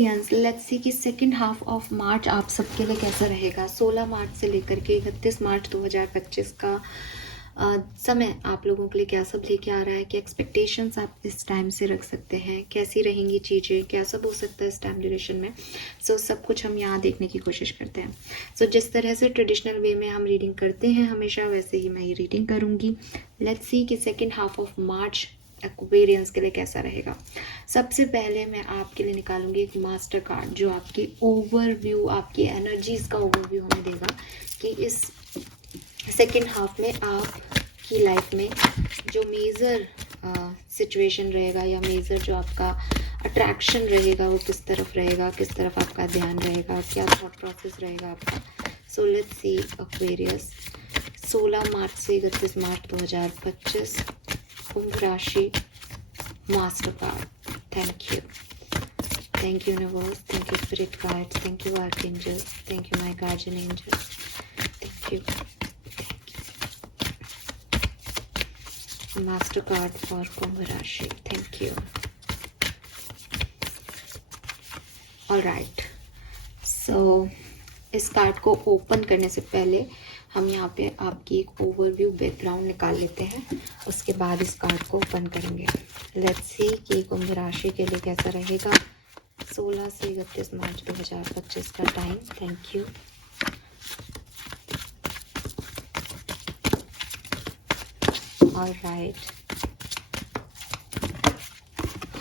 Aquarians, let's see कि second half of March आप सबके लिए कैसा रहेगा। 16 मार्च से लेकर के 31 मार्च 2025 का समय आप लोगों के लिए क्या सब लेके आ रहा है, क्या एक्सपेक्टेशंस आप इस टाइम से रख सकते हैं, कैसी रहेंगी चीज़ें, क्या सब हो सकता है इस टाइम ड्यूरेशन में। सब कुछ हम यहाँ देखने की कोशिश करते हैं। जिस तरह से ट्रेडिशनल वे में हम रीडिंग करते हैं हमेशा, वैसे ही मैं ये रीडिंग करूँगी। लेट्स सी कि second half of March Aquarians के लिए कैसा रहेगा। सबसे पहले मैं आपके लिए निकालूंगी एक मास्टर कार्ड जो आपकी ओवरव्यू, आपकी एनर्जीज का ओवरव्यू हमें देगा कि इस सेकेंड हाफ में आपकी लाइफ में जो मेजर सिचुएशन रहेगा या मेजर जो आपका अट्रैक्शन रहेगा वो किस तरफ रहेगा, किस तरफ आपका ध्यान रहेगा, क्या थॉट प्रोसेस रहेगा आपका। सो लेट्स सी एक्वेरियस 16 मार्च से 31 मार्च 2025 कुंभ राशि master card. Thank you universe, thank you spirit guides, thank you archangels, thank you my guardian angels, thank you. Master card for Kumbh राशि, थैंक यू। ऑलराइट, सो इस card को open करने से पहले हम यहाँ पे आपकी एक ओवरव्यू बैकग्राउंड निकाल लेते हैं, उसके बाद इस कार्ड को ओपन करेंगे। लेट्स सी कि कुंभ राशि के लिए कैसा रहेगा 16 से 31 मार्च 2025 का time. Thank you. Alright,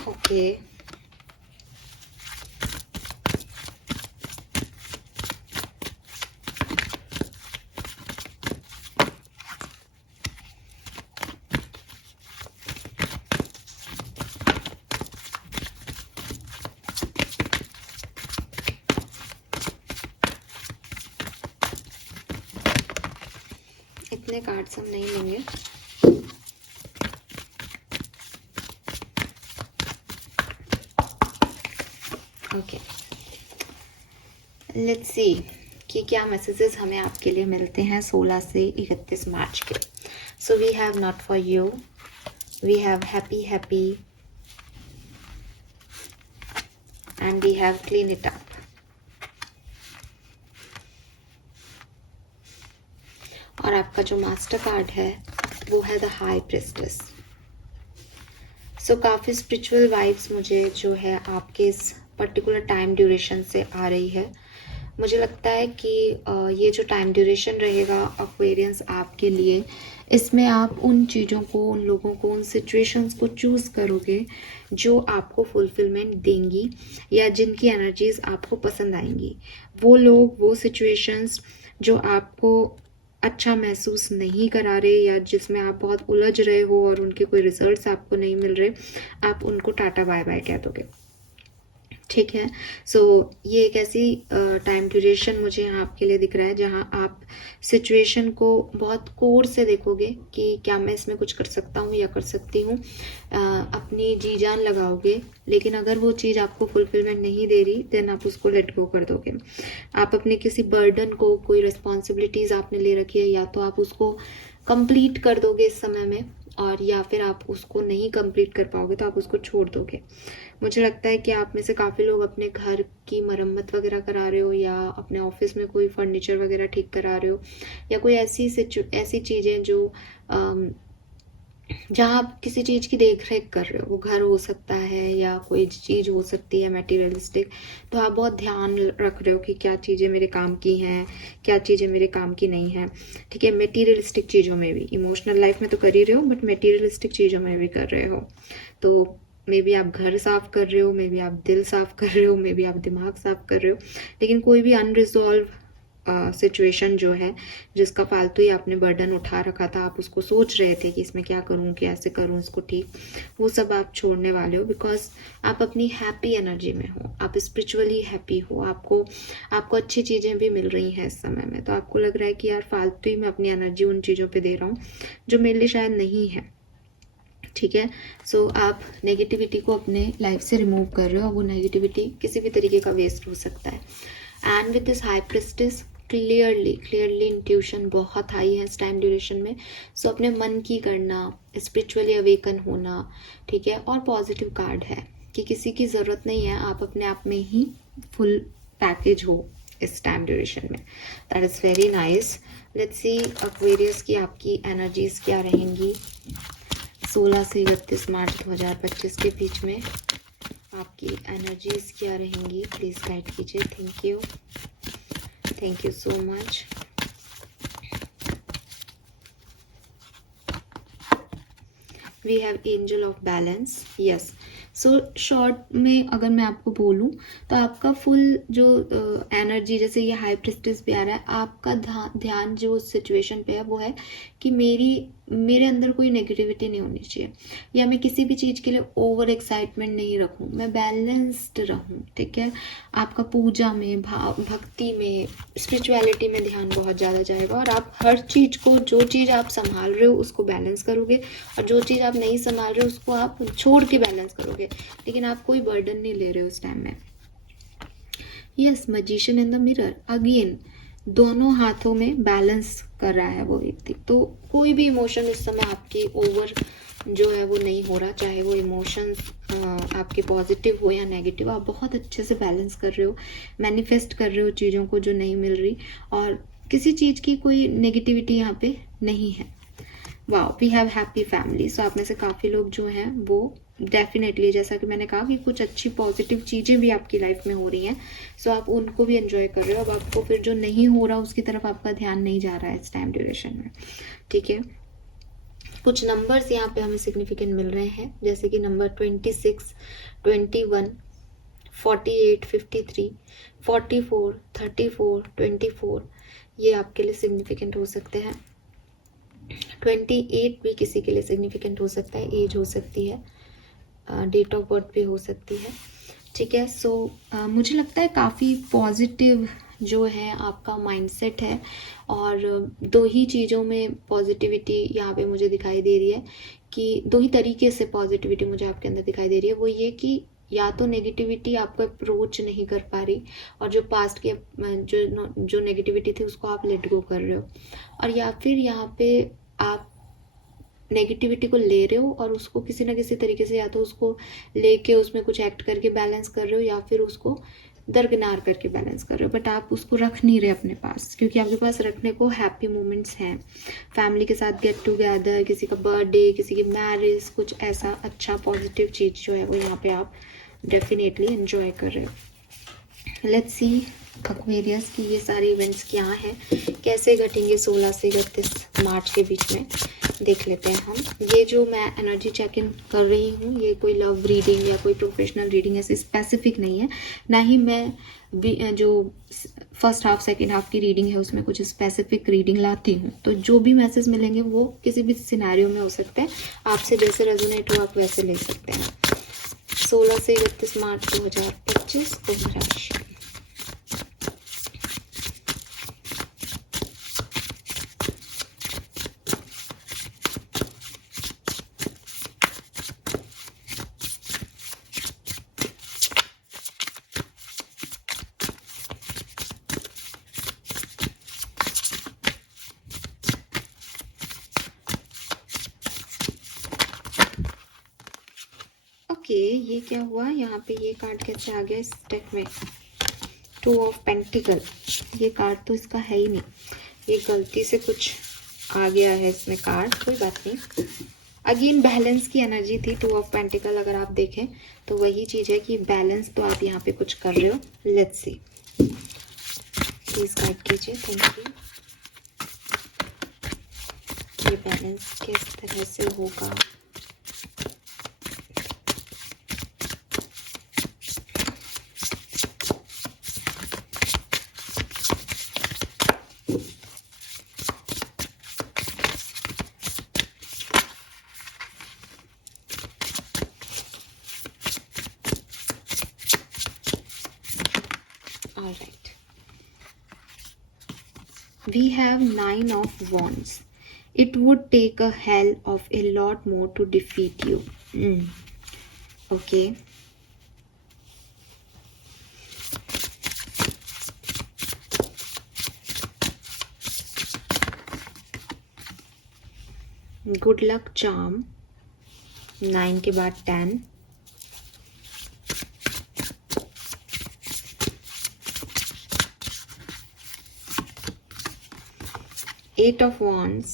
okay, इतने कार्ड्स हम नहीं लेंगे। ओके, लेट्स सी कि क्या मैसेजेस हमें आपके लिए मिलते हैं 16 से 31 मार्च के। So we have not for you, we have happy happy and we have clean it up. और आपका जो मास्टर कार्ड है वो है द हाई प्रिस्टेस। काफ़ी स्पिरिचुअल वाइब्स मुझे जो है आपके इस पर्टिकुलर टाइम ड्यूरेशन से आ रही है। मुझे लगता है कि ये जो टाइम ड्यूरेशन रहेगा एक्वेरियंस आपके लिए, इसमें आप उन चीज़ों को, उन लोगों को, उन सिचुएशंस को चूज़ करोगे जो आपको फुलफिलमेंट देंगी या जिनकी एनर्जीज आपको पसंद आएंगी। वो लोग, वो सिचुएशंस जो आपको अच्छा महसूस नहीं करा रहे या जिसमें आप बहुत उलझ रहे हो और उनके कोई रिजल्ट्स आपको नहीं मिल रहे, आप उनको टाटा बाय बाय कह दोगे। ठीक है, ये एक ऐसी टाइम ड्यूरेशन मुझे यहाँ आपके लिए दिख रहा है जहाँ आप सिचुएशन को बहुत कोर से देखोगे कि क्या मैं इसमें कुछ कर सकता हूँ या कर सकती हूँ, अपनी जी जान लगाओगे। लेकिन अगर वो चीज़ आपको फुलफिलमेंट नहीं दे रही, देन आप उसको लेट गो कर दोगे। आप अपने किसी बर्डन को, कोई रिस्पॉन्सिबिलिटीज़ आपने ले रखी है, या तो आप उसको कंप्लीट कर दोगे इस समय में, और या फिर आप उसको नहीं कंप्लीट कर पाओगे तो आप उसको छोड़ दोगे। मुझे लगता है कि आप में से काफ़ी लोग अपने घर की मरम्मत वगैरह करा रहे हो, या अपने ऑफिस में कोई फर्नीचर वगैरह ठीक करा रहे हो, या कोई ऐसी चीज़ें जो जहाँ आप किसी चीज़ की देख रेख कर रहे हो। वो घर हो सकता है या कोई चीज़ हो सकती है मटेरियलिस्टिक। तो आप बहुत ध्यान रख रहे हो कि क्या चीज़ें मेरे काम की हैं, क्या चीज़ें मेरे काम की नहीं हैं। ठीक है, मटेरियलिस्टिक चीज़ों में भी, इमोशनल लाइफ में तो कर ही रहे हो, बट मटेरियलिस्टिक चीज़ों में भी कर रहे हो। तो मे बी आप घर साफ कर रहे हो, मे बी आप दिल साफ कर रहे हो, मे बी आप दिमाग साफ कर रहे हो, लेकिन कोई भी अनरिजॉल्व सिचुएशन जो है, जिसका फालतू ही आपने बर्डन उठा रखा था, आप उसको सोच रहे थे कि इसमें क्या करूं, कैसे करूं इसको ठीक, वो सब आप छोड़ने वाले हो। बिकॉज आप अपनी हैप्पी एनर्जी में हो, आप स्पिरिचुअली हैप्पी हो, आपको अच्छी चीज़ें भी मिल रही हैं इस समय में। तो आपको लग रहा है कि यार फालतू ही मैं अपनी एनर्जी उन चीज़ों पर दे रहा हूँ जो मेरे लिए शायद नहीं है। ठीक है, आप नेगेटिविटी को अपने लाइफ से रिमूव कर रहे हो। वो नेगेटिविटी किसी भी तरीके का वेस्ट हो सकता है। And with this high priestess, clearly intuition बहुत हाई है इस टाइम ड्यूरेशन में। अपने मन की करना, स्पिरिचुअली अवेकन होना, ठीक है, और पॉजिटिव कार्ड है। कि किसी की ज़रूरत नहीं है, आप अपने आप में ही फुल पैकेज हो इस टाइम ड्यूरेशन में. That is very nice. Let's see Aquarius की आपकी एनर्जीज क्या रहेंगी 16 से 31 मार्च 2025 के बीच में. आपकी एनर्जीज क्या रहेंगी, प्लीज़ गाइड कीजिए. Thank you so much. We have angel of balance. Yes, so short में अगर मैं आपको बोलूं तो आपका फुल जो एनर्जी, जैसे ये हाई प्रिस्टेस भी आ रहा है, आपका ध्यान जो सिचुएशन पे है वो है कि मेरे अंदर कोई नेगेटिविटी नहीं होनी चाहिए, या मैं किसी भी चीज़ के लिए ओवर एक्साइटमेंट नहीं रखूं, मैं बैलेंस्ड रहूं. ठीक है, आपका पूजा में, भक्ति में, स्पिरिचुअलिटी में ध्यान बहुत ज़्यादा जाएगा, और आप हर चीज़ को, जो चीज़ आप संभाल रहे हो उसको बैलेंस करोगे, और जो चीज़ आप नहीं संभाल रहे हो उसको आप छोड़ के बैलेंस करोगे. लेकिन आप कोई बर्डन नहीं ले रहे हो उस टाइम में. Yes, magician in the mirror again, दोनों हाथों में बैलेंस कर रहा है वो व्यक्ति. तो कोई भी इमोशन उस समय आपकी ओवर जो है वो नहीं हो रहा, चाहे वो इमोशंस आपके पॉजिटिव हो या नेगेटिव, आप बहुत अच्छे से बैलेंस कर रहे हो, मैनिफेस्ट कर रहे हो चीज़ों को जो नहीं मिल रही, और किसी चीज़ की कोई नेगेटिविटी यहाँ पे नहीं है. Wow, we have happy family. So आप में से काफ़ी लोग जो हैं वो डेफिनेटली, जैसा कि मैंने कहा कि कुछ अच्छी पॉजिटिव चीज़ें भी आपकी लाइफ में हो रही हैं, सो आप उनको भी एंजॉय कर रहे हो. अब आपको फिर जो नहीं हो रहा उसकी तरफ आपका ध्यान नहीं जा रहा है इस टाइम ड्यूरेशन में. ठीक है, कुछ नंबर्स यहाँ पे हमें सिग्निफिकेंट मिल रहे हैं, जैसे कि नंबर 26, 21, 48, 53, 44, 34, 24, ये आपके लिए सिग्निफिकेंट हो सकते हैं. 28 भी किसी के लिए सिग्निफिकेंट हो सकता है, एज हो सकती है, डेट ऑफ बर्थ भी हो सकती है. ठीक है, सो मुझे लगता है काफ़ी पॉजिटिव जो है आपका माइंडसेट है, और दो ही चीज़ों में पॉजिटिविटी यहाँ पे मुझे दिखाई दे रही है, कि दो ही तरीके से पॉजिटिविटी मुझे आपके अंदर दिखाई दे रही है. वो ये कि या तो नेगेटिविटी आपको अप्रोच नहीं कर पा रही, और जो पास्ट की जो नेगेटिविटी थी उसको आप लेट गो कर रहे हो, और या फिर यहाँ पे आप नेगेटिविटी को ले रहे हो और उसको किसी ना किसी तरीके से, या तो उसको लेके उसमें कुछ एक्ट करके बैलेंस कर रहे हो, या फिर उसको दरकिनार करके बैलेंस कर रहे हो, बट आप उसको रख नहीं रहे अपने पास, क्योंकि आपके पास रखने को हैप्पी मोमेंट्स हैं. फैमिली के साथ गेट टुगेदर, किसी का बर्थडे, किसी की मैरिज, कुछ ऐसा अच्छा पॉजिटिव चीज़ जो है वो यहाँ पे आप डेफिनेटली एंजॉय कर रहे हो. लेट्स सी एक्वेरियस की ये सारे इवेंट्स क्या हैं, कैसे घटेंगे 16 से 31 मार्च के बीच में, देख लेते हैं हम. ये जो मैं एनर्जी चेक इन कर रही हूँ, ये कोई लव रीडिंग या कोई प्रोफेशनल रीडिंग ऐसे स्पेसिफिक नहीं है, ना ही मैं जो फर्स्ट हाफ सेकंड हाफ की रीडिंग है उसमें कुछ स्पेसिफिक रीडिंग लाती हूँ. तो जो भी मैसेज मिलेंगे वो किसी भी सिनेरियो में हो सकते हैं, आपसे जैसे रेजोनेट हो आप वैसे ले सकते हैं. 16 से 31 मार्च 2025 कुंभ राशि. ये क्या हुआ यहाँ पे, ये कार्ड कैसे आ गया इस डेक में, 2 ऑफ पेंटिकल. ये कार्ड तो इसका है ही नहीं, ये गलती से कुछ आ गया है इसमें कार्ड, कोई बात नहीं. अगेन बैलेंस की एनर्जी थी 2 ऑफ पेंटिकल, अगर आप देखें तो वही चीज़ है कि बैलेंस तो आप यहाँ पे कुछ कर रहे हो. लेट्स सी, प्लीज गाइड कीजिए. Thank you. ये बैलेंस किस तरह से होगा, Alright. We have 9 of wands. It would take a hell of a lot more to defeat you. Okay. Good luck charm. 9 के बाद 10. 8 of Wands,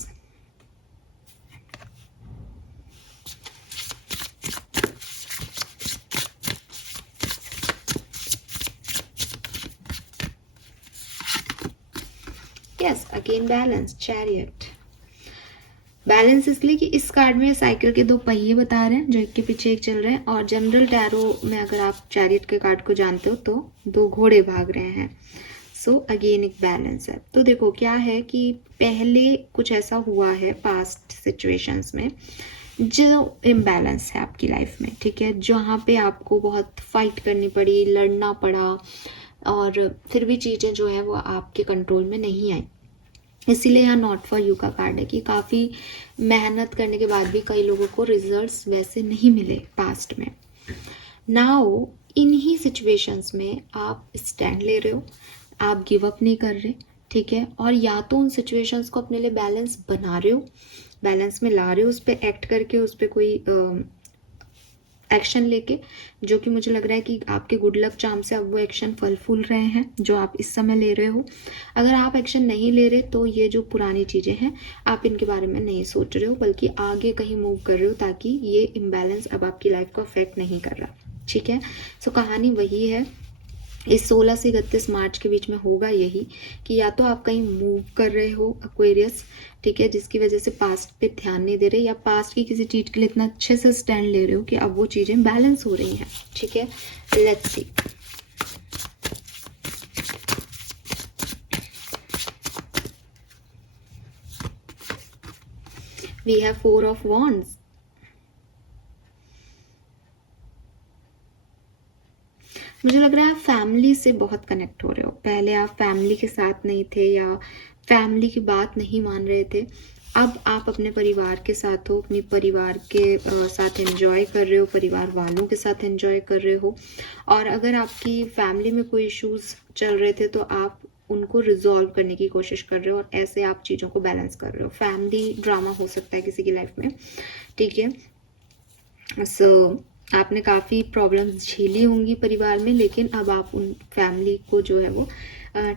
yes again balance, chariot. Balance इसलिए कि इस कार्ड में साइकिल के 2 पहिए बता रहे हैं जो एक के पीछे एक चल रहे हैं, और जनरल टैरो में अगर आप चैरियट के कार्ड को जानते हो तो 2 घोड़े भाग रहे हैं। सो अगेन एक बैलेंस है। तो देखो क्या है कि पहले कुछ ऐसा हुआ है पास्ट सिचुएशंस में जो इम्बैलेंस है आपकी लाइफ में, ठीक है, जहाँ पे आपको बहुत फाइट करनी पड़ी, लड़ना पड़ा, और फिर भी चीज़ें जो है वो आपके कंट्रोल में नहीं आई। इसीलिए यहाँ नॉट फॉर यू का कार्ड है कि काफ़ी मेहनत करने के बाद भी कई लोगों को रिजल्ट्स वैसे नहीं मिले पास्ट में। नाउ इन्हीं सिचुएशंस में आप स्टैंड ले रहे हो, आप गिव अप नहीं कर रहे, ठीक है, और या तो उन सिचुएशंस को अपने लिए बैलेंस बना रहे हो, बैलेंस में ला रहे हो, उस पर एक्ट करके, उस पर कोई एक्शन लेके, जो कि मुझे लग रहा है कि आपके गुड लक चार्म से अब वो एक्शन फल फूल रहे हैं जो आप इस समय ले रहे हो। अगर आप एक्शन नहीं ले रहे तो ये जो पुरानी चीज़ें हैं आप इनके बारे में नहीं सोच रहे हो, बल्कि आगे कहीं मूव कर रहे हो ताकि ये इम्बैलेंस अब आपकी लाइफ को अफेक्ट नहीं कर रहा, ठीक है। सो कहानी वही है, इस 16 से 31 मार्च के बीच में होगा यही कि या तो आप कहीं मूव कर रहे हो एक्वेरियस, ठीक है, जिसकी वजह से पास्ट पे ध्यान नहीं दे रहे, या पास्ट की किसी चीज़ के लिए इतना अच्छे से स्टैंड ले रहे हो कि अब वो चीज़ें बैलेंस हो रही हैं, ठीक है। Let's see. We have 4 of wands. मुझे लग रहा है आप फैमिली से बहुत कनेक्ट हो रहे हो। पहले आप फैमिली के साथ नहीं थे या फैमिली की बात नहीं मान रहे थे, अब आप अपने परिवार के साथ हो, अपने परिवार के साथ एंजॉय कर रहे हो, परिवार वालों के साथ एंजॉय कर रहे हो। और अगर आपकी फैमिली में कोई इश्यूज चल रहे थे तो आप उनको रिजॉल्व करने की कोशिश कर रहे हो, और ऐसे आप चीज़ों को बैलेंस कर रहे हो। फैमिली ड्रामा हो सकता है किसी की लाइफ में, ठीक है। सो आपने काफ़ी प्रॉब्लम्स झेली होंगी परिवार में, लेकिन अब आप उन फैमिली को जो है वो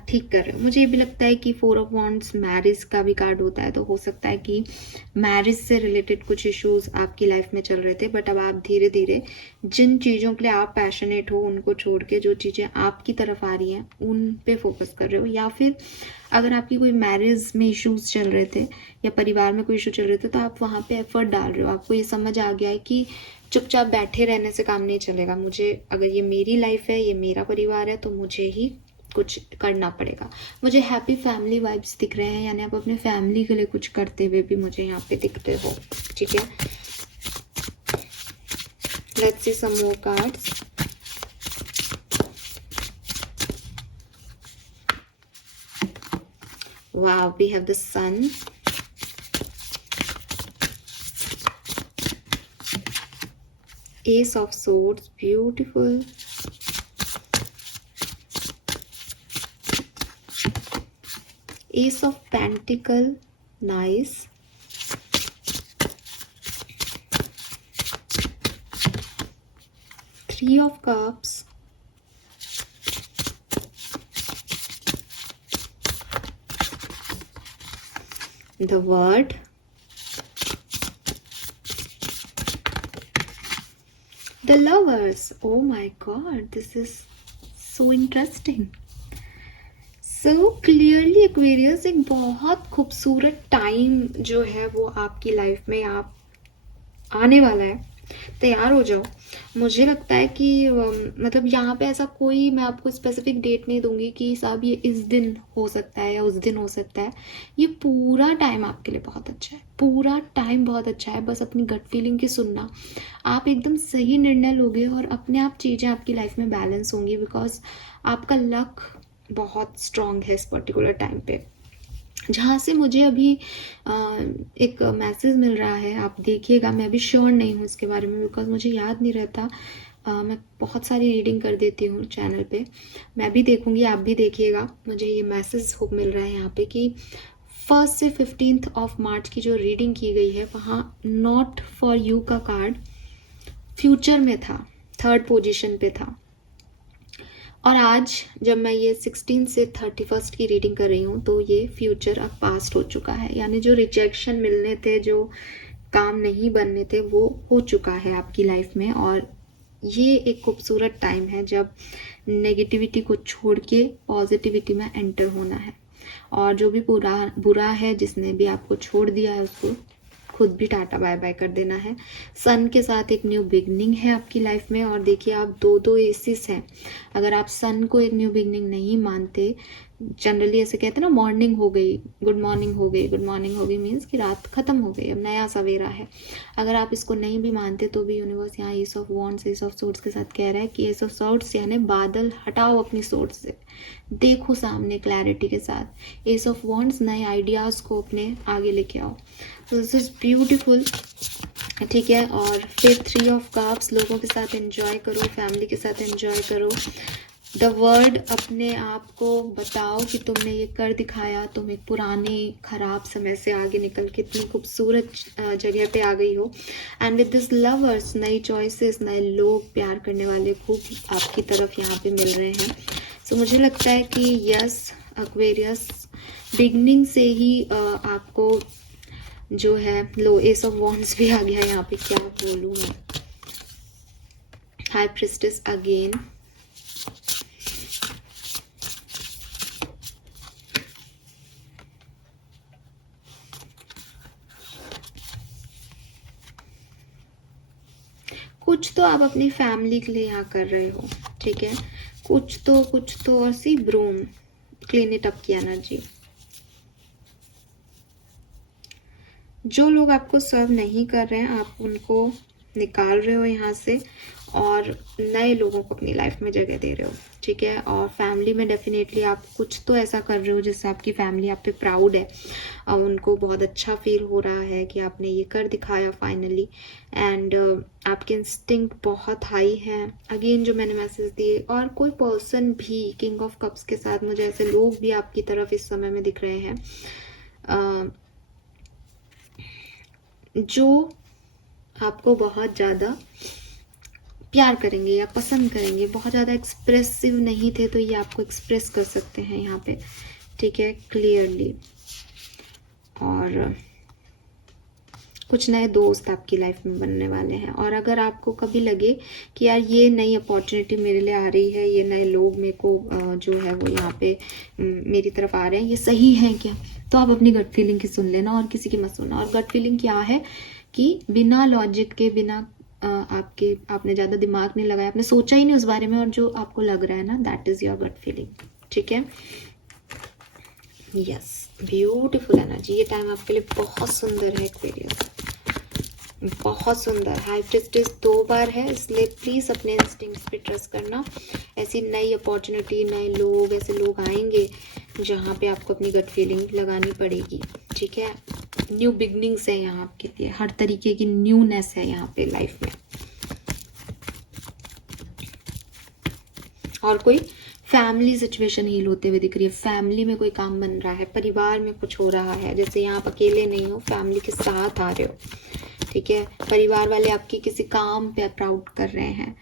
ठीक कर रहे हो। मुझे ये भी लगता है कि 4 ऑफ वॉन्ड्स मैरिज का भी कार्ड होता है, तो हो सकता है कि मैरिज से रिलेटेड कुछ इश्यूज आपकी लाइफ में चल रहे थे, बट अब आप धीरे धीरे जिन चीज़ों के लिए आप पैशनेट हो उनको छोड़ के जो चीज़ें आपकी तरफ आ रही हैं उन पे फोकस कर रहे हो। या फिर अगर आपकी कोई मैरिज में इश्यूज चल रहे थे या परिवार में कोई इशू चल रहे थे तो आप वहाँ पे एफर्ट डाल रहे हो। आपको ये समझ आ गया है कि चुपचाप बैठे रहने से काम नहीं चलेगा, मुझे अगर ये मेरी लाइफ है, ये मेरा परिवार है, तो मुझे ही कुछ करना पड़ेगा। मुझे हैप्पी फैमिली वाइब्स दिख रहे हैं, यानी आप अपने फैमिली के लिए कुछ करते हुए भी मुझे यहाँ पे दिखते हो, ठीक है। Let's see some more cards. Wow, we have the sun, Ace of Swords, beautiful. Ace of Pentacle, nice. Three of Cups. The Word. The Lovers. Oh my God, this is so interesting. So clearly Aquarius, एक बहुत खूबसूरत time जो है वो आपकी life में आप आने वाला है, तैयार हो जाओ। मुझे लगता है कि मतलब यहाँ पे ऐसा कोई, मैं आपको स्पेसिफिक डेट नहीं दूंगी कि साहब ये इस दिन हो सकता है या उस दिन हो सकता है। ये पूरा टाइम आपके लिए बहुत अच्छा है, पूरा टाइम बहुत अच्छा है। बस अपनी गट फीलिंग की सुनना, आप एकदम सही निर्णय लोगे और अपने आप चीज़ें आपकी लाइफ में बैलेंस होंगी, बिकॉज आपका लक बहुत स्ट्रॉन्ग है इस पर्टिकुलर टाइम पे। जहाँ से मुझे अभी एक मैसेज मिल रहा है, आप देखिएगा, मैं अभी श्योर नहीं हूँ इसके बारे में बिकॉज मुझे याद नहीं रहता। मैं बहुत सारी रीडिंग कर देती हूँ चैनल पे, मैं भी देखूँगी, आप भी देखिएगा। मुझे ये मैसेज मिल रहा है यहाँ पे कि 1 से 15 ऑफ मार्च की जो रीडिंग की गई है वहाँ नॉट फॉर यू का कार्ड फ्यूचर में था, 3rd पोजीशन पे था। और आज जब मैं ये 16 से 31 की रीडिंग कर रही हूँ तो ये फ्यूचर अब पास्ट हो चुका है, यानी जो रिजेक्शन मिलने थे, जो काम नहीं बनने थे, वो हो चुका है आपकी लाइफ में। और ये एक खूबसूरत टाइम है जब नेगेटिविटी को छोड़ के पॉजिटिविटी में एंटर होना है। और जो भी बुरा है, जिसने भी आपको छोड़ दिया है, उसको खुद भी टाटा बाय बाय कर देना है। सन के साथ एक न्यू बिगनिंग है आपकी लाइफ में। और देखिए, आप दो एसिस हैं। अगर आप सन को एक न्यू बिगनिंग नहीं मानते, जनरली ऐसे कहते हैं ना, मॉर्निंग हो गई, गुड मॉर्निंग हो गई, गुड मॉर्निंग हो गई मीन्स कि रात खत्म हो गई, अब नया सवेरा है। अगर आप इसको नहीं भी मानते तो भी यूनिवर्स यहाँ S of wands, S of swords के साथ कह रहा है कि एस ऑफ सोर्ड्स यानी बादल हटाओ अपनी सोच से, देखो सामने क्लैरिटी के साथ। एस ऑफ वॉन्ड्स नए आइडियाज़ को अपने आगे लेके आओ। तो दिस इज़ ब्यूटिफुल, ठीक है। और फिर 3 ऑफ कप्स, लोगों के साथ एंजॉय करो, फैमिली के साथ एंजॉय करो। द वर्ड, अपने आप को बताओ कि तुमने ये कर दिखाया, तुम एक पुराने खराब समय से आगे निकल के इतनी खूबसूरत जगह पे आ गई हो। एंड विद दिस लवर्स, नई चॉइसेस, नए लोग, प्यार करने वाले खूब आपकी तरफ यहाँ पे मिल रहे हैं। सो मुझे लगता है कि यस एक्वेरियस, बिगनिंग से ही आपको जो है, लो एस ऑफ वॉन्ड्स भी आ गया यहाँ पे, क्या बोलूँ मैं। हाई प्रिस्टेस अगेन, कुछ तो आप अपनी फैमिली के लिए यहाँ कर रहे हो, ठीक है। कुछ तो और सी ब्रूम, क्लीन इट अप की एनर्जी। जो लोग आपको सर्व नहीं कर रहे हैं, आप उनको निकाल रहे हो यहाँ से और नए लोगों को अपनी लाइफ में जगह दे रहे हो, ठीक है। और फैमिली में डेफिनेटली आप कुछ तो ऐसा कर रहे हो जिससे आपकी फैमिली आप पे प्राउड है और उनको बहुत अच्छा फील हो रहा है कि आपने ये कर दिखाया फाइनली। एंड आपके इंस्टिंक्ट बहुत हाई हैं, अगेन जो मैंने मैसेज दिए। और कोई पर्सन भी किंग ऑफ कप्स के साथ, मुझे ऐसे लोग भी आपकी तरफ इस समय में दिख रहे हैं जो आपको बहुत ज़्यादा प्यार करेंगे या पसंद करेंगे। बहुत ज़्यादा एक्सप्रेसिव नहीं थे तो ये आपको एक्सप्रेस कर सकते हैं यहाँ पे, ठीक है, क्लियरली। और कुछ नए दोस्त आपकी लाइफ में बनने वाले हैं। और अगर आपको कभी लगे कि यार ये नई अपॉर्चुनिटी मेरे लिए आ रही है, ये नए लोग मेरे को जो है वो यहाँ पे मेरी तरफ आ रहे हैं, ये सही है क्या, तो आप अपनी गट फीलिंग की सुन लेना और किसी की मत सुनना। और गट फीलिंग क्या है कि बिना लॉजिक के, बिना आपने ज़्यादा दिमाग नहीं लगाया, आपने सोचा ही नहीं उस बारे में, और जो आपको लग रहा है ना, that is your gut feeling, ठीक है। Yes, beautiful energy. ये टाइम आपके लिए बहुत सुंदर है एक्वेरियस, बहुत सुंदर। हाई प्रिस्टेस 2 बार है, इसलिए प्लीज़ अपने इंस्टिंक्ट्स पे ट्रस्ट करना। ऐसी नई अपॉर्चुनिटी, नए लोग, ऐसे लोग आएंगे जहाँ पे आपको अपनी गट फीलिंग लगानी पड़ेगी, ठीक है। न्यू बिगनिंग्स है यहाँ आपके लिए, हर तरीके की न्यूनेस है यहाँ पे लाइफ में। और कोई फैमिली सिचुएशन हील होते हुए दिख रही है, फैमिली में कोई काम बन रहा है, परिवार में कुछ हो रहा है, जैसे यहाँ आप अकेले नहीं हो, फैमिली के साथ आ रहे हो, ठीक है। परिवार वाले आपकी किसी काम पे प्राउड कर रहे हैं,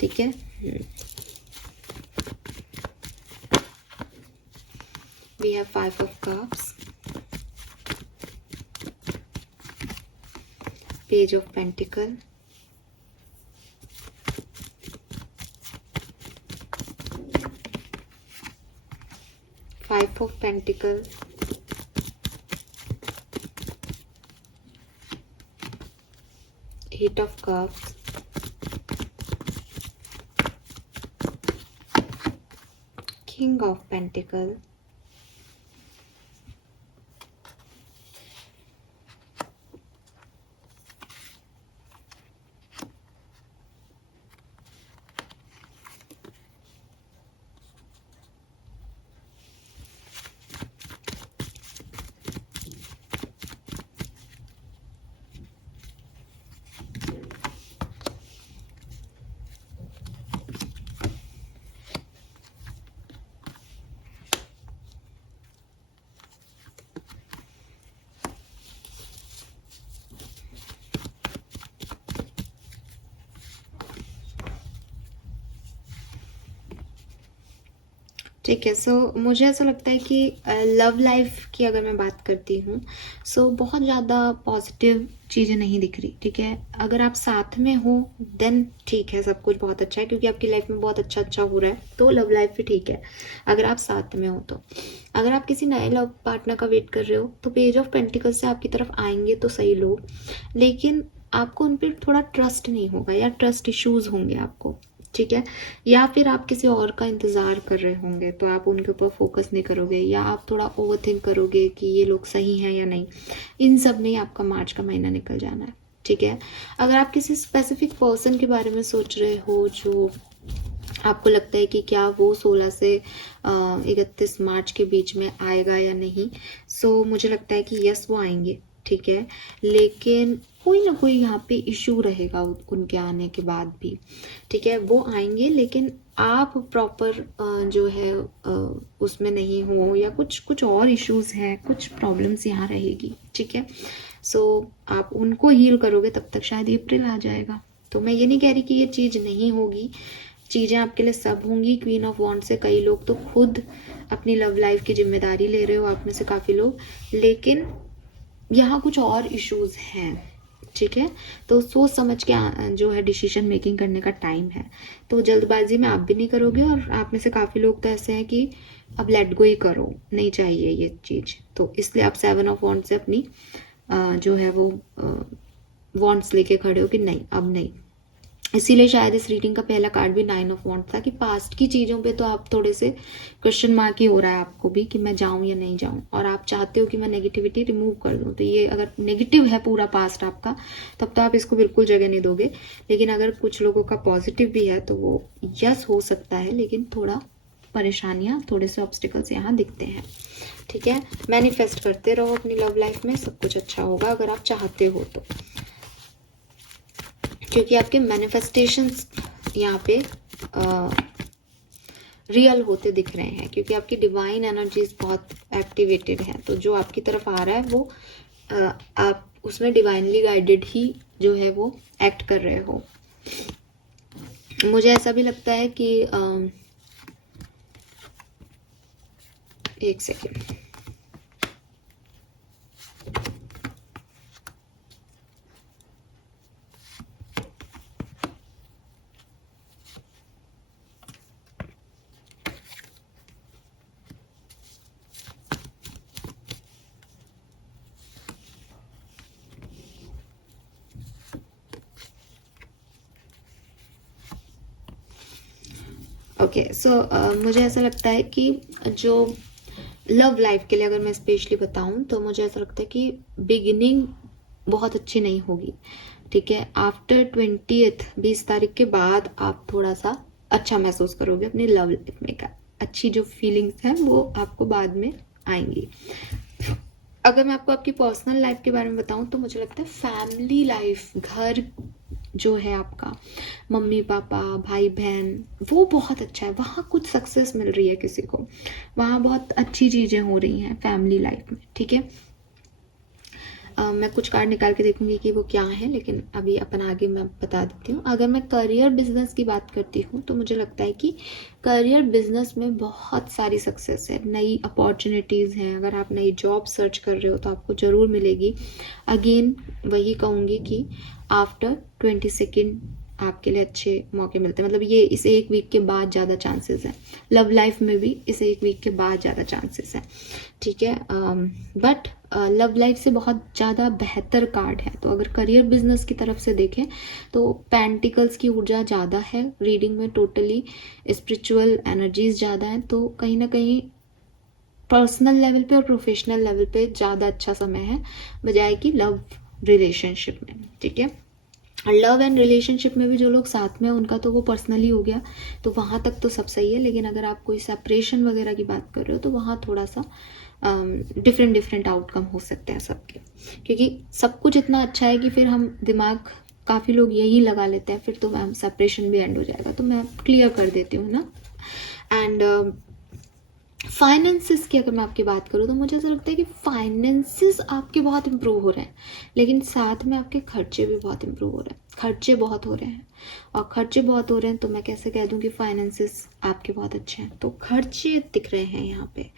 ठीक है। We have 5 of cups, page of pentacle, five of pentacle, eight of cups, king of pentacle, ठीक है। सो मुझे ऐसा लगता है कि लव लाइफ की अगर मैं बात करती हूँ, सो बहुत ज़्यादा पॉजिटिव चीज़ें नहीं दिख रही। ठीक है, अगर आप साथ में हो देन ठीक है, सब कुछ बहुत अच्छा है, क्योंकि आपकी लाइफ में बहुत अच्छा अच्छा हो रहा है, तो लव लाइफ भी ठीक है अगर आप साथ में हो तो। अगर आप किसी नए लव पार्टनर का वेट कर रहे हो तो पेज ऑफ पेंटिकल्स से आपकी तरफ आएंगे तो सही लोग, लेकिन आपको उन पर थोड़ा ट्रस्ट नहीं होगा या ट्रस्ट इश्यूज होंगे आपको। ठीक है, या फिर आप किसी और का इंतज़ार कर रहे होंगे तो आप उनके ऊपर फोकस नहीं करोगे, या आप थोड़ा ओवर थिंक करोगे कि ये लोग सही हैं या नहीं। इन सब नहीं, आपका मार्च का महीना निकल जाना है। ठीक है, अगर आप किसी स्पेसिफिक पर्सन के बारे में सोच रहे हो जो आपको लगता है कि क्या वो 16 से 31 मार्च के बीच में आएगा या नहीं, सो मुझे लगता है कि यस वो आएंगे। ठीक है, लेकिन कोई ना कोई यहाँ पे इशू रहेगा उनके आने के बाद भी। ठीक है, वो आएंगे लेकिन आप प्रॉपर जो है उसमें नहीं हो, या कुछ और इश्यूज हैं, कुछ प्रॉब्लम्स यहाँ रहेगी। ठीक है, सो आप उनको हील करोगे तब तक शायद अप्रैल आ जाएगा। तो मैं ये नहीं कह रही कि ये चीज़ नहीं होगी, चीज़ें आपके लिए सब होंगी। क्वीन ऑफ वॉन्ड से कई लोग तो खुद अपनी लव लाइफ की जिम्मेदारी ले रहे हो, आप में से काफ़ी लोग, लेकिन यहाँ कुछ और इश्यूज हैं। ठीक है, तो सोच समझ के जो है डिसीजन मेकिंग करने का टाइम है। तो जल्दबाजी में आप भी नहीं करोगे, और आप में से काफ़ी लोग तो ऐसे हैं कि अब लेट गो ही करो, नहीं चाहिए ये चीज़, तो इसलिए आप 7 ऑफ वॉन्ड से अपनी जो है वो वॉन्ड्स लेके खड़े हो कि नहीं अब नहीं। इसीलिए शायद इस रीडिंग का पहला कार्ड भी 9 ऑफ वॉन्ड था कि पास्ट की चीज़ों पे तो आप थोड़े से क्वेश्चन मार्क ही हो रहा है आपको भी कि मैं जाऊं या नहीं जाऊं, और आप चाहते हो कि मैं नेगेटिविटी रिमूव कर दूं। तो ये अगर नेगेटिव है पूरा पास्ट आपका, तब तो आप इसको बिल्कुल जगह नहीं दोगे। लेकिन अगर कुछ लोगों का पॉजिटिव भी है तो वो यस हो सकता है, लेकिन थोड़ा परेशानियाँ, थोड़े से ऑब्स्टिकल्स यहाँ दिखते हैं। ठीक है, मैनिफेस्ट करते रहो अपनी लव लाइफ में, सब कुछ अच्छा होगा अगर आप चाहते हो तो, क्योंकि आपके मैनिफेस्टेशंस यहाँ पे रियल होते दिख रहे हैं, क्योंकि आपकी डिवाइन एनर्जीज बहुत एक्टिवेटेड है। तो जो आपकी तरफ आ रहा है वो आप उसमें डिवाइनली गाइडेड ही जो है वो एक्ट कर रहे हो। मुझे ऐसा भी लगता है कि एक सेकेंड, ओके। सो मुझे ऐसा लगता है कि जो लव लाइफ के लिए अगर मैं स्पेशली बताऊं तो मुझे ऐसा लगता है कि बिगिनिंग बहुत अच्छी नहीं होगी। ठीक है, आफ्टर 20 तारीख के बाद आप थोड़ा सा अच्छा महसूस करोगे अपनी लव लाइफ में का, अच्छी जो फीलिंग्स हैं वो आपको बाद में आएंगी। अगर मैं आपको आपकी पर्सनल लाइफ के बारे में बताऊं तो मुझे लगता है फैमिली लाइफ, घर जो है आपका, मम्मी पापा भाई बहन, वो बहुत अच्छा है, वहाँ कुछ सक्सेस मिल रही है किसी को, वहाँ बहुत अच्छी चीज़ें हो रही हैं फैमिली लाइफ में। ठीक है, मैं कुछ कार्ड निकाल के देखूंगी कि वो क्या है, लेकिन अभी अपन आगे मैं बता देती हूँ। अगर मैं करियर बिजनेस की बात करती हूँ तो मुझे लगता है कि करियर बिजनेस में बहुत सारी सक्सेस है, नई अपॉर्चुनिटीज़ हैं। अगर आप नई जॉब सर्च कर रहे हो तो आपको ज़रूर मिलेगी। अगेन वही कहूँगी कि आफ्टर 22 आपके लिए अच्छे मौके मिलते हैं, मतलब ये इस एक वीक के बाद ज़्यादा चांसेस हैं। लव लाइफ में भी इस एक वीक के बाद ज़्यादा चांसेस हैं। ठीक है, बट लव लाइफ से बहुत ज़्यादा बेहतर कार्ड है। तो अगर करियर बिजनेस की तरफ से देखें तो पेंटिकल्स की ऊर्जा ज़्यादा है रीडिंग में, टोटली स्पिरिचुअल एनर्जीज ज़्यादा हैं। तो कहीं ना कहीं पर्सनल लेवल पे और प्रोफेशनल लेवल पे ज़्यादा अच्छा समय है बजाय कि लव रिलेशनशिप में। ठीक है, लव एंड रिलेशनशिप में भी जो लोग साथ में हैं उनका तो वो पर्सनली हो गया, तो वहाँ तक तो सब सही है। लेकिन अगर आप कोई सेपरेशन वगैरह की बात कर रहे हो तो वहाँ थोड़ा सा डिफरेंट आउटकम हो सकते हैं सबके, क्योंकि सब कुछ इतना अच्छा है कि फिर हम दिमाग काफ़ी लोग यही लगा लेते हैं फिर तो मैम सेपरेशन भी एंड हो जाएगा। तो मैं क्लियर कर देती हूँ ना। एंड फाइनेंसिस की अगर मैं आपकी बात करूँ तो मुझे ऐसा लगता है कि फाइनेंसिस आपके बहुत इम्प्रूव हो रहे हैं, लेकिन साथ में आपके खर्चे भी बहुत इम्प्रूव हो रहे हैं, खर्चे बहुत हो रहे हैं। और खर्चे बहुत हो रहे हैं तो मैं कैसे कह दूँ कि फाइनेंसिस आपके बहुत अच्छे हैं। तो खर्चे दिख रहे हैं यहाँ पे,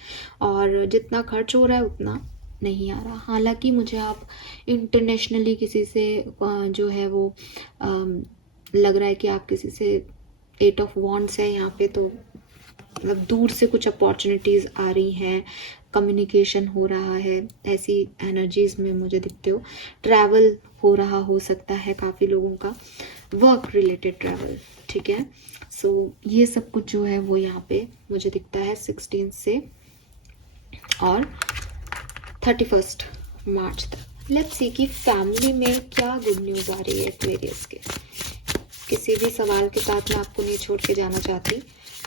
और जितना खर्च हो रहा है उतना नहीं आ रहा। हालांकि मुझे आप इंटरनेशनली किसी से जो है वो लग रहा है कि आप किसी से 8 ऑफ वॉन्ड्स है यहाँ पे, तो मतलब दूर से कुछ अपॉर्चुनिटीज़ आ रही हैं, कम्युनिकेशन हो रहा है, ऐसी एनर्जीज में मुझे दिखते हो। ट्रैवल हो रहा हो सकता है काफ़ी लोगों का, वर्क रिलेटेड ट्रैवल, ठीक है। सो ये सब कुछ जो है वो यहाँ पे मुझे दिखता है 16 से और 31 मार्च तक। लेट्स सी कि फैमिली में क्या गुड न्यूज़ आ रही है एक्वेरियस के। किसी भी सवाल के साथ मैं आपको नहीं छोड़ के जाना चाहती।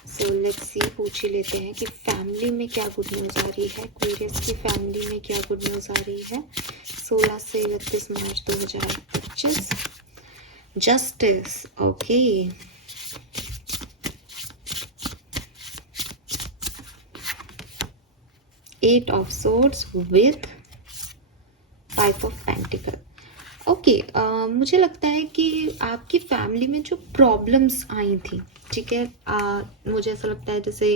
सो लेट्स सी, पूछ ही लेते हैं कि फैमिली में क्या गुड न्यूज़ आ रही है, एक्वेरियस की फैमिली में क्या गुड न्यूज़ आ रही है 16 से 31 March 2025। Justice, okay. Eight of swords with 5 of pentacle. Okay, मुझे लगता है कि आपकी फैमिली में जो प्रॉब्लम्स आई थी, ठीक है, मुझे ऐसा लगता है जैसे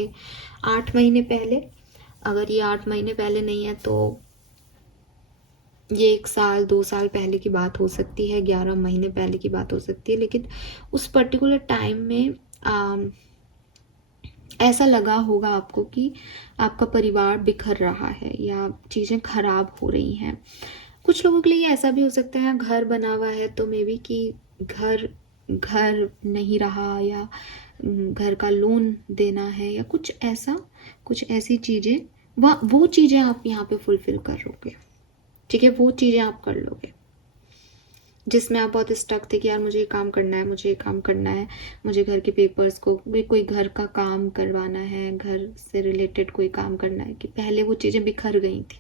8 महीने पहले, अगर ये 8 महीने पहले नहीं है तो ये 1 साल 2 साल पहले की बात हो सकती है, 11 महीने पहले की बात हो सकती है। लेकिन उस पर्टिकुलर टाइम में ऐसा लगा होगा आपको कि आपका परिवार बिखर रहा है या चीज़ें खराब हो रही हैं। कुछ लोगों के लिए ऐसा भी हो सकता है, घर बना हुआ है तो मे बी कि घर नहीं रहा, या घर का लोन देना है, या कुछ ऐसा, कुछ ऐसी चीज़ें, वो चीज़ें आप यहाँ पे फुलफिल करोगे, ठीक है, वो चीज़ें आप कर लोगे जिसमें आप बहुत स्टक थे कि यार मुझे ये काम करना है, मुझे ये काम करना है, मुझे घर के पेपर्स को, कोई घर का काम करवाना है, घर से रिलेटेड कोई काम करना है, कि पहले वो चीज़ें बिखर गई थी,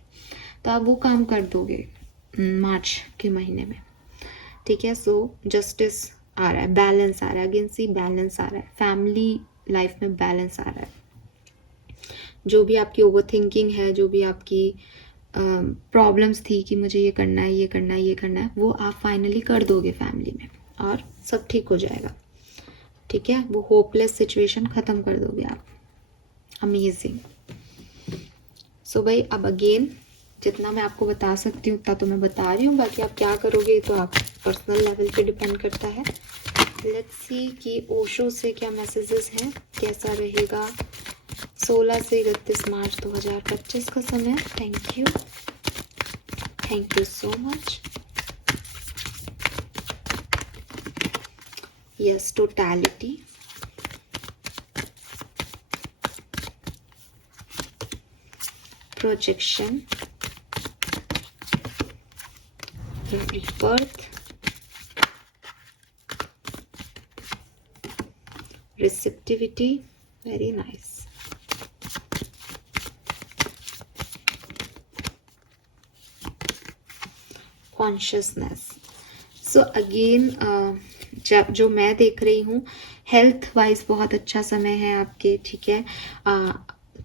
तो आप वो काम कर दोगे मार्च के महीने में, ठीक है। सो जस्टिस आ रहा है, बैलेंस आ रहा है, अगेन सी बैलेंस आ रहा है, फैमिली लाइफ में बैलेंस आ रहा है। जो भी आपकी ओवर थिंकिंग है, जो भी आपकी प्रॉब्लम्स थी कि मुझे ये करना है, ये करना है, ये करना है, वो आप फाइनली कर दोगे फैमिली में और सब ठीक हो जाएगा, ठीक है। वो होपलेस सिचुएशन ख़त्म कर दोगे आप। अमेजिंग। सो भाई, अब अगेन जितना मैं आपको बता सकती हूँ उतना तो मैं बता रही हूँ, बाकी आप क्या करोगे तो आप पर्सनल लेवल पे डिपेंड करता है। लेट्स सी कि ओशो से क्या मैसेजेस हैं, कैसा रहेगा 16 से 31 मार्च 2025 का समय। Thank you so much. Yes, totality, projection, rebirth, receptivity, very nice, consciousness. So again जब जो मैं देख रही हूँ, हेल्थ वाइज बहुत अच्छा समय है आपके, ठीक है।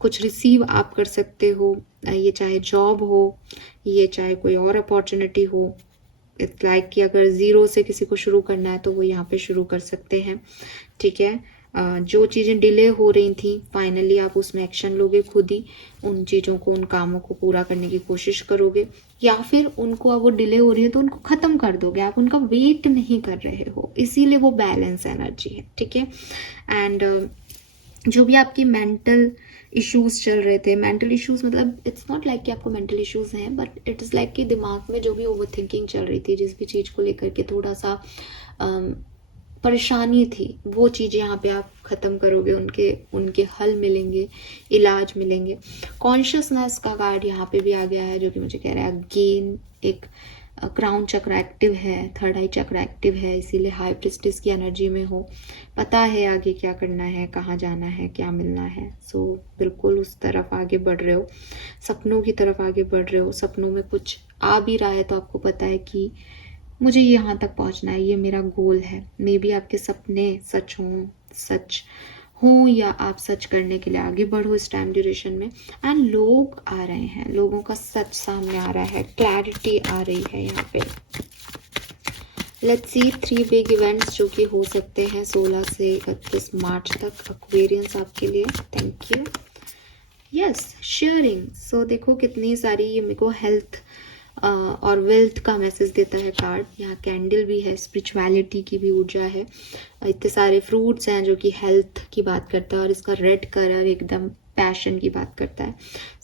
कुछ रिसीव आप कर सकते हो, ये चाहे जॉब हो, ये चाहे कोई और अपॉर्चुनिटी हो। इट्स लाइक कि अगर ज़ीरो से किसी को शुरू करना है तो वो यहाँ पे शुरू कर सकते हैं, ठीक है। जो चीज़ें डिले हो रही थी फाइनली आप उसमें एक्शन लोगे, खुद ही उन चीज़ों को, उन कामों को पूरा करने की कोशिश करोगे, या फिर उनको, अब वो डिले हो रही है तो उनको ख़त्म कर दोगे, आप उनका वेट नहीं कर रहे हो, इसीलिए वो बैलेंस एनर्जी है, ठीक है। एंड जो भी आपकी मेंटल इश्यूज चल रहे थे, मेंटल इश्यूज मतलब इट्स नॉट लाइक कि आपको मेंटल इश्यूज हैं, बट इट इज़ लाइक कि दिमाग में जो भी ओवर थिंकिंग चल रही थी, जिस भी चीज़ को लेकर के थोड़ा सा परेशानी थी, वो चीज़ यहाँ पे आप ख़त्म करोगे, उनके हल मिलेंगे, इलाज मिलेंगे। कॉन्शियसनेस का कार्ड यहाँ पे भी आ गया है, जो कि मुझे कह रहा है अगेन एक क्राउन चक्र एक्टिव है, थर्ड आई चक्र एक्टिव है, इसीलिए हाई प्रिस्टिस की एनर्जी में हो, पता है आगे क्या करना है, कहाँ जाना है, क्या मिलना है। सो बिल्कुल उस तरफ आगे बढ़ रहे हो, सपनों की तरफ आगे बढ़ रहे हो। सपनों में कुछ आ भी रहा है तो आपको पता है कि मुझे यहाँ तक पहुँचना है, ये मेरा गोल है। मे बी आपके सपने सच हो या आप सच करने के लिए आगे बढ़ो इस टाइम ड्यूरेशन में। एंड लोग आ रहे हैं, लोगों का सच सामने आ रहा है, क्लैरिटी आ रही है यहाँ पे। लेट्स सी 3 बिग इवेंट्स जो कि हो सकते हैं 16 से 31 मार्च तक एक्वेरियंस आपके लिए। Thank you. Yes, sharing. So देखो कितनी सारी ये मेरे को हेल्थ और वेल्थ का मैसेज देता है कार्ड। यहाँ कैंडल भी है, स्पिरिचुअलिटी की भी ऊर्जा है, इतने सारे फ्रूट्स हैं जो कि हेल्थ की बात करता है, और इसका रेड कलर एकदम पैशन की बात करता है।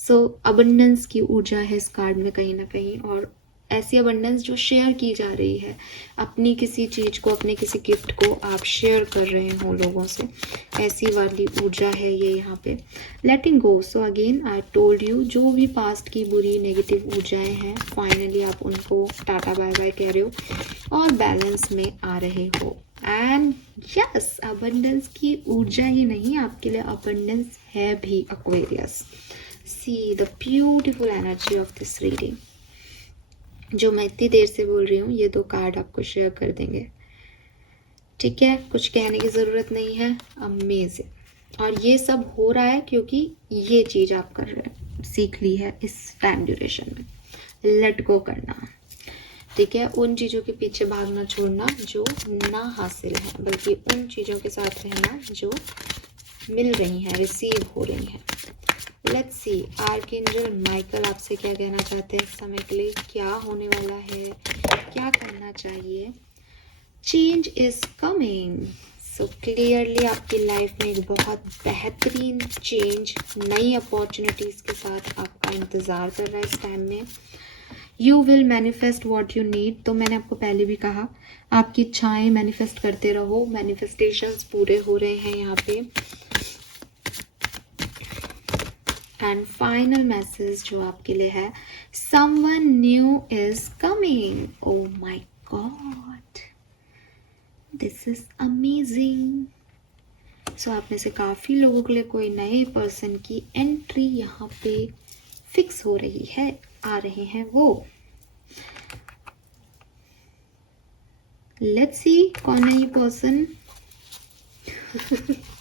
सो अबंडेंस की ऊर्जा है इस कार्ड में कहीं ना कहीं, और ऐसी अबंडेंस जो शेयर की जा रही है, अपनी किसी चीज़ को, अपने किसी गिफ्ट को आप शेयर कर रहे हो लोगों से, ऐसी वाली ऊर्जा है ये यहाँ पे। Letting go. So again I told you, जो भी पास्ट की बुरी नेगेटिव ऊर्जाएं हैं, फाइनली आप उनको टाटा बाय बाय कह रहे हो और बैलेंस में आ रहे हो। एंड यस, अबंडेंस की ऊर्जा ही नहीं, आपके लिए अबंडेंस है भी Aquarius. See the beautiful energy of this reading. जो मैं इतनी देर से बोल रही हूँ, ये 2 कार्ड आपको शेयर कर देंगे, ठीक है, कुछ कहने की ज़रूरत नहीं है। अमेजिंग। और ये सब हो रहा है क्योंकि ये चीज़ आप कर रहे हैं, सीख ली है इस टाइम ड्यूरेशन में, लेट गो करना, ठीक है, उन चीज़ों के पीछे भागना छोड़ना जो ना हासिल है, बल्कि उन चीज़ों के साथ रहना जो मिल रही हैं, रिसीव हो रही हैं। लेट्स सी आर्कएंजल माइकल आपसे क्या कहना चाहते हैं इस समय के लिए, क्या होने वाला है, क्या करना चाहिए। Change is coming. So clearly आपकी लाइफ में एक बहुत बेहतरीन चेंज, नई अपॉर्चुनिटीज़ के साथ आपका इंतज़ार कर रहा है इस टाइम में। You will manifest what you need. तो मैंने आपको पहले भी कहा, आपकी इच्छाएं मैनिफेस्ट करते रहो, मैनिफेस्टेशंस पूरे हो रहे हैं यहाँ पे। एंड फाइनल मैसेज जो आपके लिए है, someone new is coming. Oh my god, this is amazing. So आप में से काफ़ी लोगों के लिए कोई नए पर्सन की एंट्री यहाँ पे फिक्स हो रही है, आ रहे हैं वो। लेट्स सी कौन है ये पर्सन।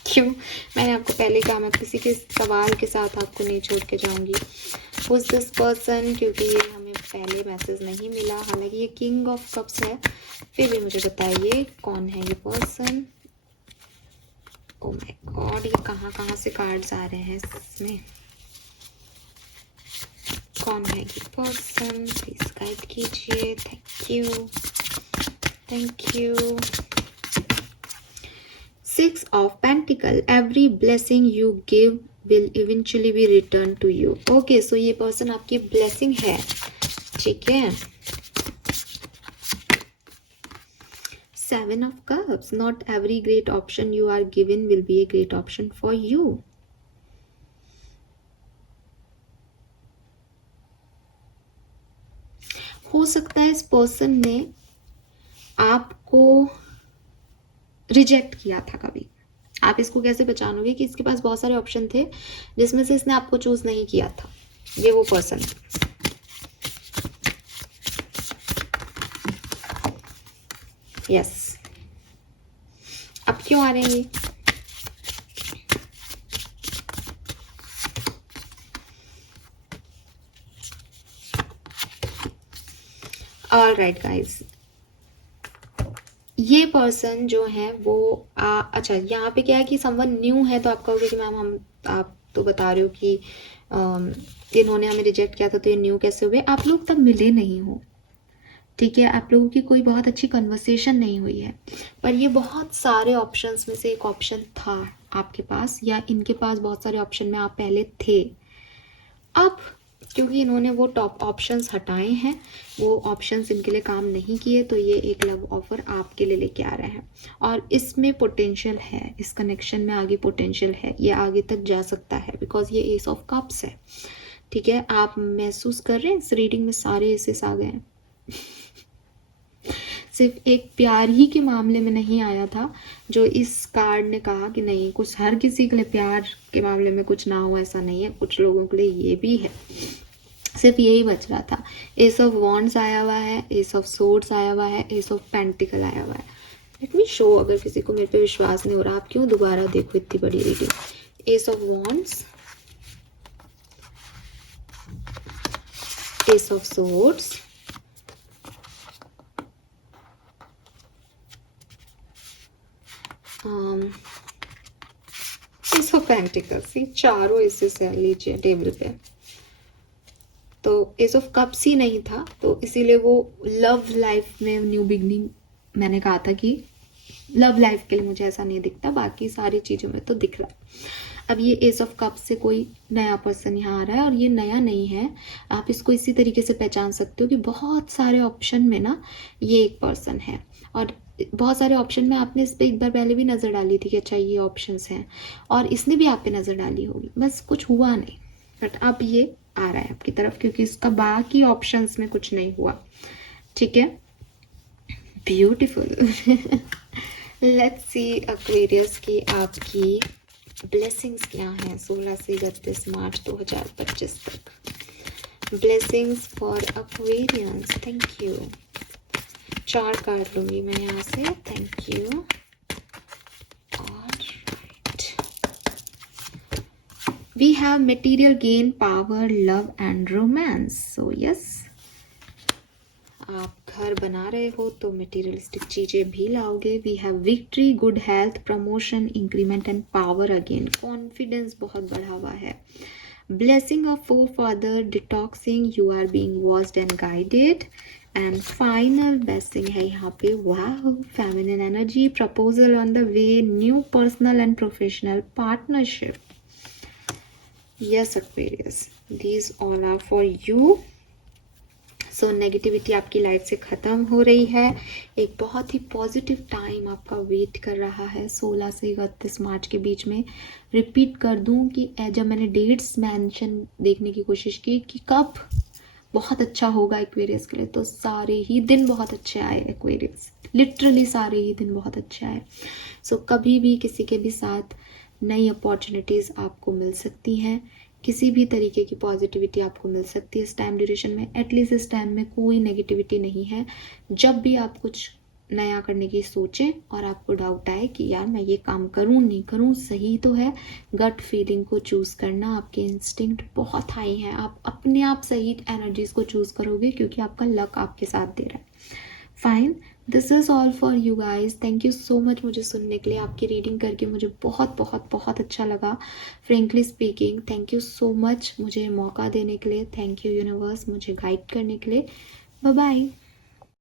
क्यों, मैंने आपको पहले कहा मैं किसी के सवाल के साथ आपको नहीं छोड़ के जाऊंगी। Who's this person, क्योंकि ये हमें पहले मैसेज नहीं मिला, हालांकि ये किंग ऑफ कप्स है, फिर भी मुझे बताइए कौन है ये पर्सन। ओह माय गॉड, ये कहाँ कहाँ से कार्ड्स आ रहे हैं इसमें। कौन है ये पर्सन, प्लीज गाइड कीजिए। Thank you, thank you. 6 of Pentacle, every blessing you give will eventually be returned to you. Okay, so ये पर्सन आपकी ब्लेसिंग है, ठीक है। 7 of Cups, not every great option you are given will be a great option for you. हो सकता है इस person ने आपको रिजेक्ट किया था कभी। आप इसको कैसे पहचानोगे कि इसके पास बहुत सारे ऑप्शन थे जिसमें से इसने आपको चूज नहीं किया था। ये वो पर्सन। यस, अब क्यों आ रहे हैं ये? ऑलराइट गाइस, ये पर्सन जो है वो अच्छा, यहाँ पे क्या है कि समवन न्यू है, तो आप कहोगे कि मैम आप तो बता रहे हो कि इन्होंने हमें रिजेक्ट किया था, तो ये न्यू कैसे हुए? आप लोग तब मिले नहीं हो, ठीक है, आप लोगों की कोई बहुत अच्छी कन्वर्सेशन नहीं हुई है, पर ये बहुत सारे ऑप्शंस में से एक ऑप्शन था आपके पास, या इनके पास बहुत सारे ऑप्शन में आप पहले थे। अब क्योंकि इन्होंने वो टॉप ऑप्शंस हटाए हैं, वो ऑप्शंस इनके लिए काम नहीं किए, तो ये एक लव ऑफर आपके लिए लेके आ रहे हैं, और इसमें पोटेंशियल है, इस कनेक्शन में आगे पोटेंशियल है, ये आगे तक जा सकता है, बिकॉज ये एस ऑफ कप्स है, ठीक है। आप महसूस कर रहे हैं इस रीडिंग में सारे एसेस आ गए हैं। सिर्फ एक प्यार ही के मामले में नहीं आया था, जो इस कार्ड ने कहा कि नहीं, कुछ हर किसी के लिए प्यार के मामले में कुछ ना हो, ऐसा नहीं है, कुछ लोगों के लिए ये भी है, सिर्फ यही बच रहा था। एस ऑफ वॉन्ड्स आया हुआ है, एस ऑफ सोर्ड्स आया हुआ है, एस ऑफ पेंटिकल आया हुआ है, लेट मी शो, अगर किसी को मेरे पे विश्वास नहीं हो रहा, आप क्यों दोबारा देखो इतनी बड़ी reading. S of wands, S of swords, S of pentacles. ये चारों एसेस है, लीजिए टेबल पे। तो एस ऑफ कप्स ही नहीं था, तो इसीलिए वो लव लाइफ में न्यू बिगनिंग, मैंने कहा था कि लव लाइफ के लिए मुझे ऐसा नहीं दिखता, बाकी सारी चीज़ों में तो दिख रहा है। अब ये एस ऑफ कप से कोई नया पर्सन यहाँ आ रहा है, और ये नया नहीं है, आप इसको इसी तरीके से पहचान सकते हो कि बहुत सारे ऑप्शन में ना ये एक पर्सन है, और बहुत सारे ऑप्शन में आपने इस पर एक बार पहले भी नज़र डाली थी कि अच्छा ये ऑप्शंस हैं, और इसने भी आप पे नज़र डाली होगी, बस कुछ हुआ नहीं, बट अब ये आ रहा है आपकी तरफ, क्योंकि इसका बाकी ऑप्शंस में कुछ नहीं हुआ। ठीक है, ब्यूटीफुल। लेट्स सी एक्वेरियस की आपकी ब्लेसिंग्स क्या हैं 16 से 31 मार्च 2025 तक। Blessings for Aquarians, thank you. 4 card लूंगी मैं यहाँ से, thank you. We have material gain, power, love and romance. So yes, आप घर बना रहे हो तो मटेरियलिस्टिक चीज़ें भी लाओगे। We have victory, good health, promotion, increment and power again. Confidence बहुत बढ़ा हुआ है। Blessing of forefather, detoxing, you are being watched and guided, and final blessing है यहाँ पे, वाह, feminine energy, proposal on the way, new personal and professional partnership. Yes Aquarius, these all are for you. So negativity आपकी life से ख़त्म हो रही है, एक बहुत ही पॉजिटिव टाइम आपका वेट कर रहा है 16 से 31 मार्च के बीच में। रिपीट कर दूं कि जब मैंने डेट्स मेंशन देखने की कोशिश की कि कब बहुत अच्छा होगा एक्वेरियस के लिए, तो सारे ही दिन बहुत अच्छे आए एक्वेरियस, लिटरली सारे ही दिन बहुत अच्छे आए। सो कभी भी किसी के भी साथ नई अपॉर्चुनिटीज़ आपको मिल सकती हैं, किसी भी तरीके की पॉजिटिविटी आपको मिल सकती है इस टाइम ड्यूरेशन में। एटलीस्ट इस टाइम में कोई नेगेटिविटी नहीं है। जब भी आप कुछ नया करने की सोचें और आपको डाउट आए कि यार मैं ये काम करूं नहीं करूं, सही तो है, गट फीलिंग को चूज़ करना, आपके इंस्टिंक्ट बहुत हाई हैं, आप अपने आप सही एनर्जीज को चूज़ करोगे क्योंकि आपका लक आपके साथ दे रहा है। Fine, this is all for you guys. Thank you so much मुझे सुनने के लिए। आपकी रीडिंग करके मुझे बहुत बहुत बहुत अच्छा लगा, frankly speaking. Thank you so much मुझे मौका देने के लिए। थैंक यू यूनिवर्स मुझे गाइड करने के लिए। Bye bye.